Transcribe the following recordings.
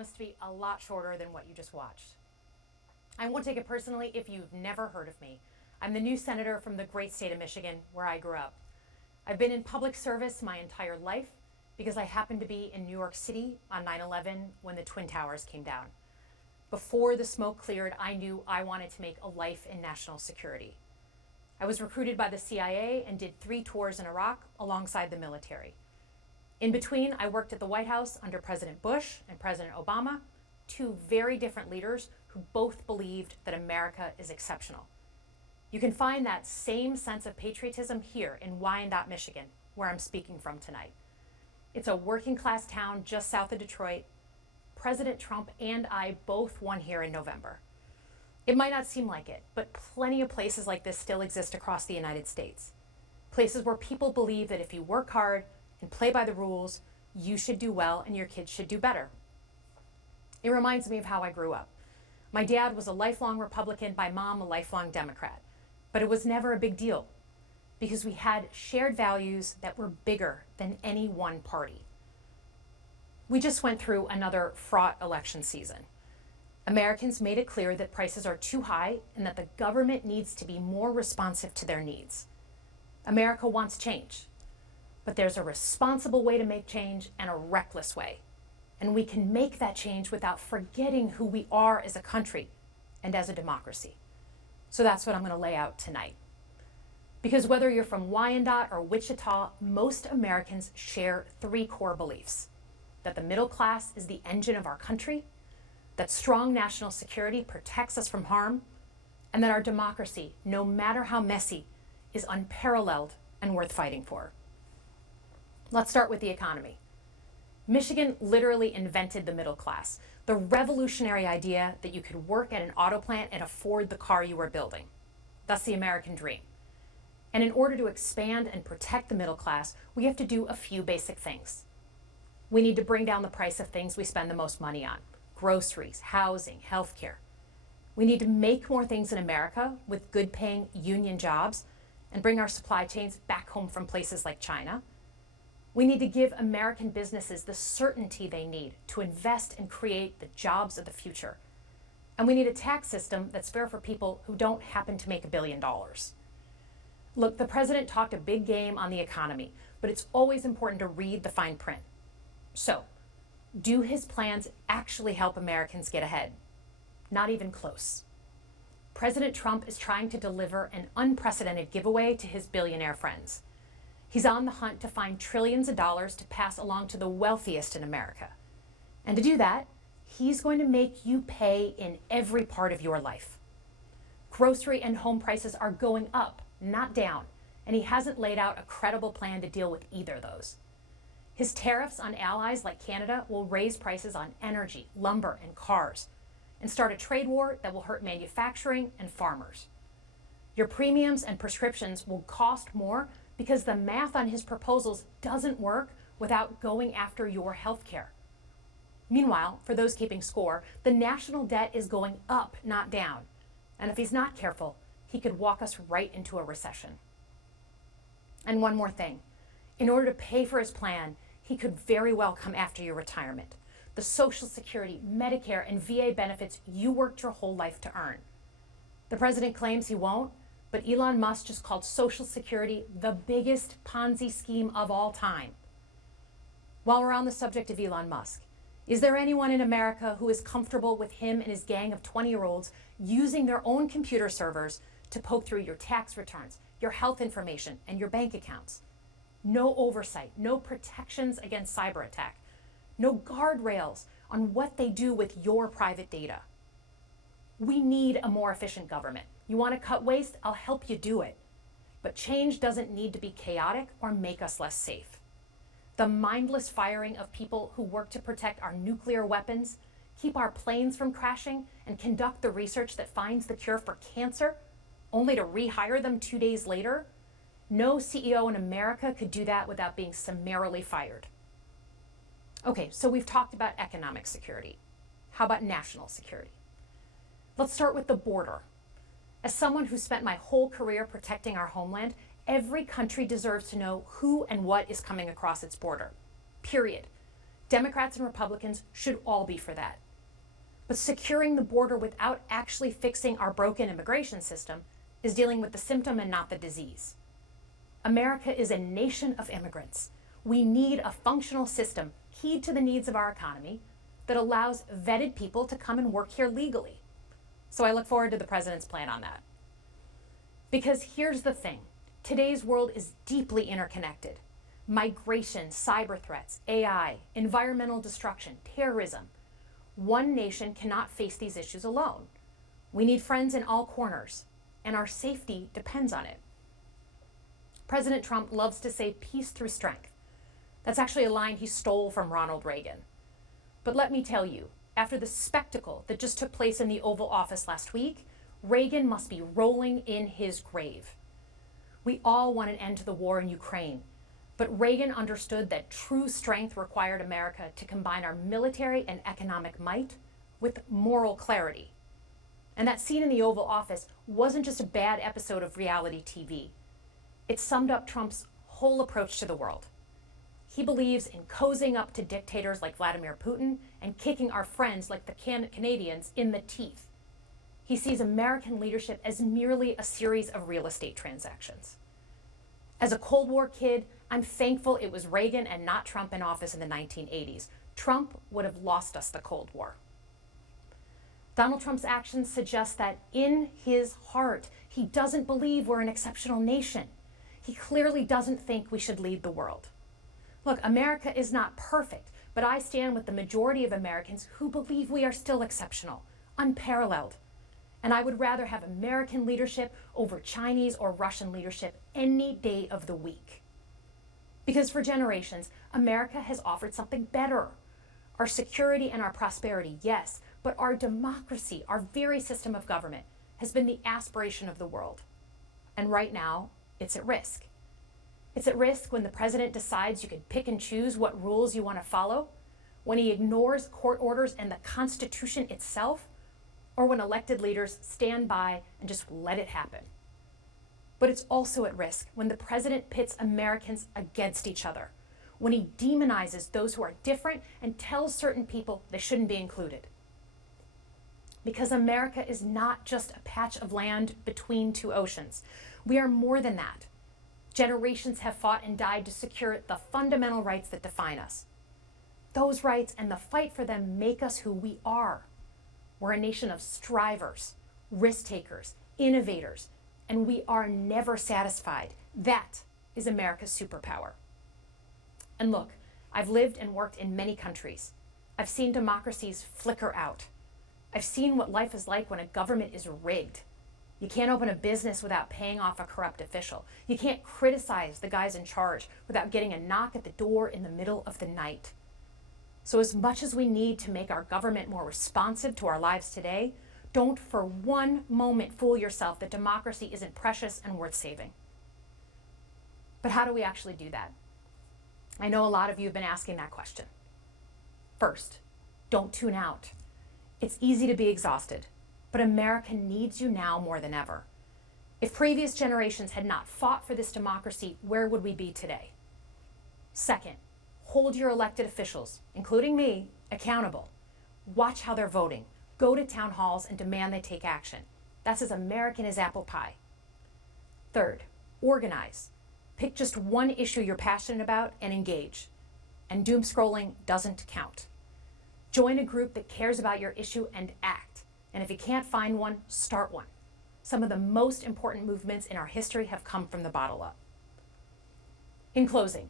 promised to be a lot shorter than what you just watched. I won't take it personally if you've never heard of me. I'm the new senator from the great state of Michigan, where I grew up. I've been in public service my entire life because I happened to be in New York City on 9/11 when the Twin Towers came down. Before the smoke cleared, I knew I wanted to make a life in national security. I was recruited by the CIA and did 3 tours in Iraq alongside the military. In between, I worked at the White House under President Bush and President Obama, 2 very different leaders who both believed that America is exceptional. You can find that same sense of patriotism here in Wyandotte, Michigan, where I'm speaking from tonight. It's a working class town just south of Detroit. President Trump and I both won here in November. It might not seem like it, but plenty of places like this still exist across the United States. Places where people believe that if you work hard and play by the rules, you should do well and your kids should do better. It reminds me of how I grew up. My dad was a lifelong Republican, my mom a lifelong Democrat. But it was never a big deal because we had shared values that were bigger than any one party. We just went through another fraught election season. Americans made it clear that prices are too high and that the government needs to be more responsive to their needs. America wants change, but there's a responsible way to make change and a reckless way. And we can make that change without forgetting who we are as a country and as a democracy. So that's what I'm going to lay out tonight. Because whether you're from Wyandotte or Wichita, most Americans share 3 core beliefs: that the middle class is the engine of our country, that strong national security protects us from harm, and that our democracy, no matter how messy, is unparalleled and worth fighting for. Let's start with the economy. Michigan literally invented the middle class, the revolutionary idea that you could work at an auto plant and afford the car you were building. That's the American dream. And in order to expand and protect the middle class, we have to do a few basic things. We need to bring down the price of things we spend the most money on: groceries, housing, healthcare. We need to make more things in America with good-paying union jobs and bring our supply chains back home from places like China. We need to give American businesses the certainty they need to invest and create the jobs of the future. And we need a tax system that's fair for people who don't happen to make $1 billion. Look, the president talked a big game on the economy, but it's always important to read the fine print. So, do his plans actually help Americans get ahead? Not even close. President Trump is trying to deliver an unprecedented giveaway to his billionaire friends. He's on the hunt to find trillions of dollars to pass along to the wealthiest in America. And to do that, he's going to make you pay in every part of your life. Grocery and home prices are going up, not down, and he hasn't laid out a credible plan to deal with either of those. His tariffs on allies like Canada will raise prices on energy, lumber, and cars, and start a trade war that will hurt manufacturing and farmers. Your premiums and prescriptions will cost more because the math on his proposals doesn't work without going after your health care. Meanwhile, for those keeping score, the national debt is going up, not down. And if he's not careful, he could walk us right into a recession. And one more thing. In order to pay for his plan, he could very well come after your retirement, the Social Security, Medicare, and VA benefits you worked your whole life to earn. The president claims he won't, but Elon Musk just called Social Security the biggest Ponzi scheme of all time. While we're on the subject of Elon Musk, is there anyone in America who is comfortable with him and his gang of 20-year-olds using their own computer servers to poke through your tax returns, your health information, and your bank accounts? No oversight, no protections against cyber attack, no guardrails on what they do with your private data. We need a more efficient government. You want to cut waste? I'll help you do it. But change doesn't need to be chaotic or make us less safe. The mindless firing of people who work to protect our nuclear weapons, keep our planes from crashing, and conduct the research that finds the cure for cancer, only to rehire them 2 days later? No CEO in America could do that without being summarily fired. Okay, so we've talked about economic security. How about national security? Let's start with the border. As someone who spent my whole career protecting our homeland, every country deserves to know who and what is coming across its border. Period. Democrats and Republicans should all be for that. But securing the border without actually fixing our broken immigration system is dealing with the symptom and not the disease. America is a nation of immigrants. We need a functional system keyed to the needs of our economy that allows vetted people to come and work here legally. So I look forward to the president's plan on that. Because here's the thing, today's world is deeply interconnected. Migration, cyber threats, AI, environmental destruction, terrorism. One nation cannot face these issues alone. We need friends in all corners, and our safety depends on it. President Trump loves to say peace through strength. That's actually a line he stole from Ronald Reagan. But let me tell you, after the spectacle that just took place in the Oval Office last week, Reagan must be rolling in his grave. We all want an end to the war in Ukraine, but Reagan understood that true strength required America to combine our military and economic might with moral clarity. And that scene in the Oval Office wasn't just a bad episode of reality TV. It summed up Trump's whole approach to the world. He believes in cozying up to dictators like Vladimir Putin and kicking our friends like the Canadians in the teeth. He sees American leadership as merely a series of real estate transactions. As a Cold War kid, I'm thankful it was Reagan and not Trump in office in the 1980s. Trump would have lost us the Cold War. Donald Trump's actions suggest that in his heart, he doesn't believe we're an exceptional nation. He clearly doesn't think we should lead the world. Look, America is not perfect, but I stand with the majority of Americans who believe we are still exceptional, unparalleled. And I would rather have American leadership over Chinese or Russian leadership any day of the week. Because for generations, America has offered something better. Our security and our prosperity, yes, but our democracy, our very system of government, has been the aspiration of the world. And right now, it's at risk. It's at risk when the president decides you can pick and choose what rules you want to follow, when he ignores court orders and the Constitution itself, or when elected leaders stand by and just let it happen. But it's also at risk when the president pits Americans against each other, when he demonizes those who are different and tells certain people they shouldn't be included. Because America is not just a patch of land between two oceans. We are more than that. Generations have fought and died to secure the fundamental rights that define us. Those rights and the fight for them make us who we are. We're a nation of strivers, risk takers, innovators, and we are never satisfied. That is America's superpower. And look, I've lived and worked in many countries. I've seen democracies flicker out. I've seen what life is like when a government is rigged. You can't open a business without paying off a corrupt official. You can't criticize the guys in charge without getting a knock at the door in the middle of the night. So as much as we need to make our government more responsive to our lives today, don't for one moment fool yourself that democracy isn't precious and worth saving. But how do we actually do that? I know a lot of you have been asking that question. First, don't tune out. It's easy to be exhausted, but America needs you now more than ever. If previous generations had not fought for this democracy, where would we be today? Second, hold your elected officials, including me, accountable. Watch how they're voting. Go to town halls and demand they take action. That's as American as apple pie. Third, organize. Pick just one issue you're passionate about and engage. And doom scrolling doesn't count. Join a group that cares about your issue and act. And if you can't find one, start one. Some of the most important movements in our history have come from the bottom up. In closing,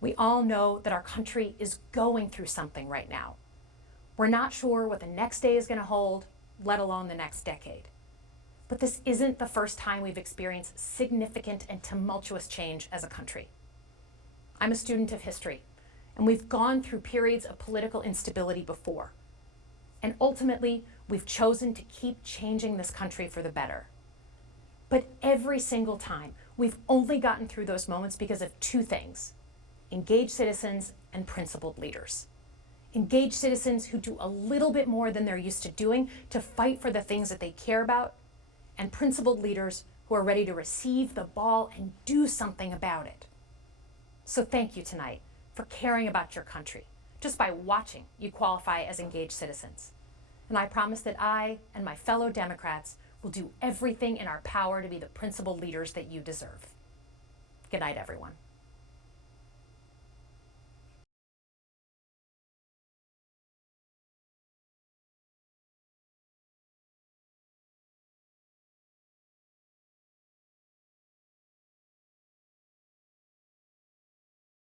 we all know that our country is going through something right now. We're not sure what the next day is going to hold, let alone the next decade. But this isn't the first time we've experienced significant and tumultuous change as a country. I'm a student of history, and we've gone through periods of political instability before. And ultimately, we've chosen to keep changing this country for the better. But every single time, we've only gotten through those moments because of two things: engaged citizens and principled leaders. Engaged citizens who do a little bit more than they're used to doing to fight for the things that they care about, and principled leaders who are ready to receive the ball and do something about it. So thank you tonight for caring about your country, Just by watching, you qualify as engaged citizens. And I promise that I and my fellow Democrats will do everything in our power to be the principled leaders that you deserve. Good night, everyone.